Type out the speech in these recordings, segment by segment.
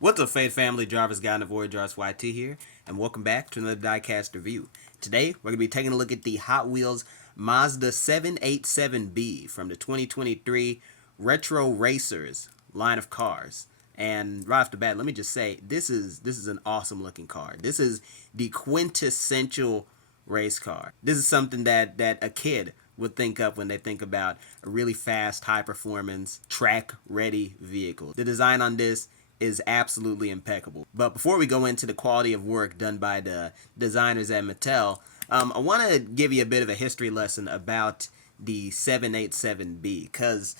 What's up, Fade Family? Jarvis Guy and Avoid Jarvis YT here, and welcome back to another Diecast review. Today, we're going to be taking a look at the Hot Wheels Mazda 787B from the 2023 Retro Racers line of cars. And right off the bat, let me just say, this is an awesome looking car. This is the quintessential race car. This is something that a kid would think of when they think about a really fast, high performance, track ready vehicle. The design on this is absolutely impeccable. But before we go into the quality of work done by the designers at Mattel, I want to give you a bit of a history lesson about the 787B, because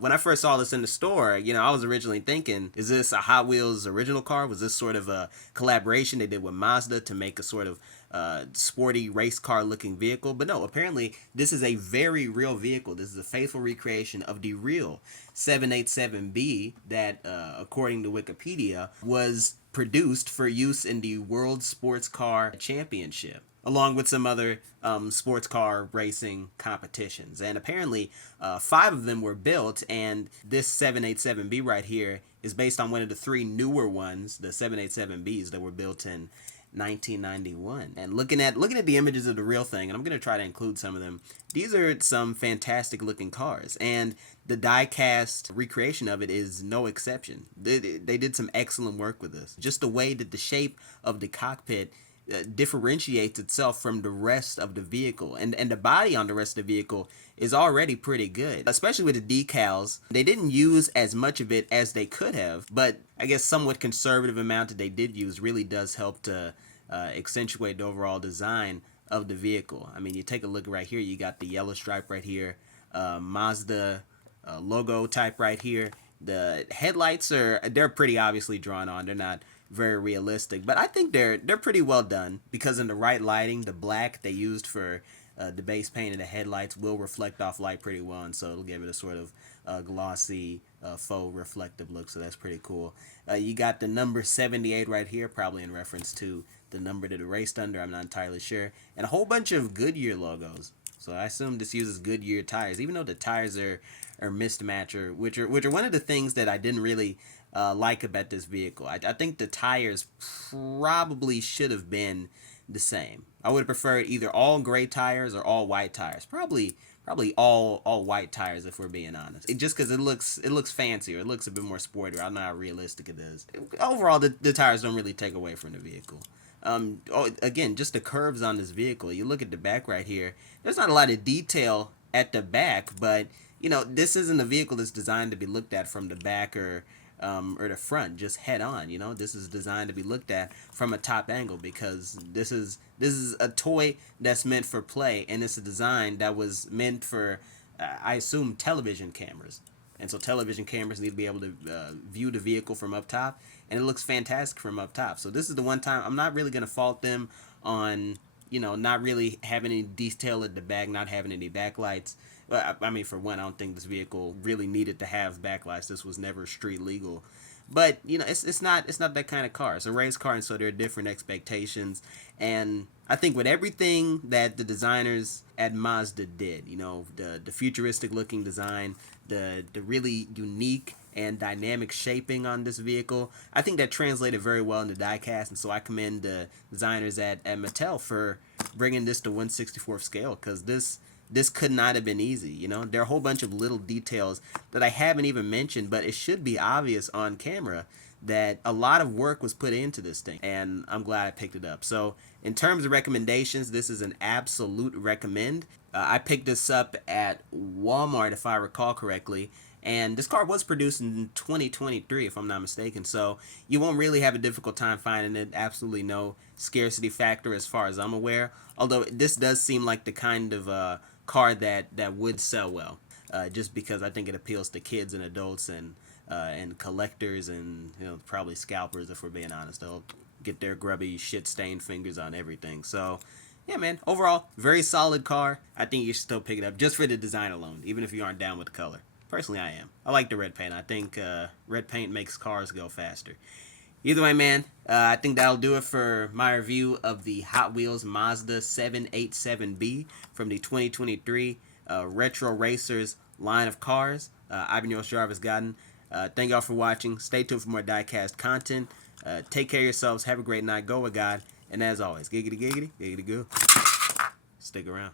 when I first saw this in the store, I was originally thinking, is this a Hot Wheels original car? Was this sort of a collaboration they did with Mazda to make a sort of sporty race car looking vehicle? But no, apparently this is a very real vehicle. This is a faithful recreation of the real 787B that, according to Wikipedia, was produced for use in the World Sports Car Championship, along with some other sports car racing competitions. And apparently, 5 of them were built, and this 787B right here is based on one of the 3 newer ones, the 787Bs that were built in 1991. And looking at the images of the real thing, and I'm going to try to include some of them, these are some fantastic looking cars, and the die-cast recreation of it is no exception. They did some excellent work with this. Just the way that the shape of the cockpit differentiates itself from the rest of the vehicle, and the body on the rest of the vehicle is already pretty good, especially with the decals. They didn't use as much of it as they could have, but I guess somewhat conservative amount that they did use really does help to accentuate the overall design of the vehicle. I mean, you take a look right here, you got the yellow stripe right here, Mazda logo type right here. The headlights they're pretty obviously drawn on. They're not very realistic, but I think they're pretty well done, because in the right lighting, the black they used for the base paint of the headlights will reflect off light pretty well, and so it'll give it a sort of glossy, faux reflective look, so that's pretty cool. You got the number 78 right here, probably in reference to the number that it raced under, I'm not entirely sure, and a whole bunch of Goodyear logos. So I assume this uses Goodyear tires, even though the tires are mismatched, which are one of the things that I didn't really like about this vehicle. I think the tires probably should have been the same. I would have preferred either all gray tires or all white tires. Probably all white tires, if we're being honest. Just because it looks fancier, it looks a bit more sportier. I don't know how realistic it is. Overall, the tires don't really take away from the vehicle. Again, just the curves on this vehicle. You look at the back right here. There's not a lot of detail at the back, but this isn't a vehicle that's designed to be looked at from the back or the front, just head on. This is designed to be looked at from a top angle, because this is a toy that's meant for play, and it's a design that was meant for, I assume, television cameras. And so television cameras need to be able to view the vehicle from up top, and it looks fantastic from up top. So this is the one time I'm not really going to fault them on, not really having any detail at the back, not having any backlights. Well, I mean, for one, I don't think this vehicle really needed to have backlights. This was never street legal. But it's not that kind of car. It's a race car, and so there are different expectations. And I think with everything that the designers at Mazda did, the futuristic looking design, the really unique and dynamic shaping on this vehicle, I think that translated very well into diecast, and so I commend the designers at Mattel for bringing this to 1/64th scale, because this could not have been easy. There are a whole bunch of little details that I haven't even mentioned, but it should be obvious on camera that a lot of work was put into this thing, and I'm glad I picked it up. So in terms of recommendations, this is an absolute recommend. I picked this up at Walmart, if I recall correctly, and this car was produced in 2023, if I'm not mistaken, so you won't really have a difficult time finding it. Absolutely no scarcity factor as far as I'm aware, although this does seem like the kind of car that would sell well, just because I think it appeals to kids and adults and collectors and probably scalpers, if we're being honest. They'll get their grubby shit-stained fingers on everything. So yeah, man, overall, very solid car. I think you should still pick it up just for the design alone, even if you aren't down with the color. Personally, I am. I like the red paint. I think red paint makes cars go faster. Either way, man, I think that'll do it for my review of the Hot Wheels Mazda 787B from the 2023 Retro Racers line of cars. I've been your host, Jarvis Godden. Thank y'all for watching. Stay tuned for more Diecast content. Take care of yourselves. Have a great night. Go with God. And as always, giggity, giggity, giggity, goo. Stick around.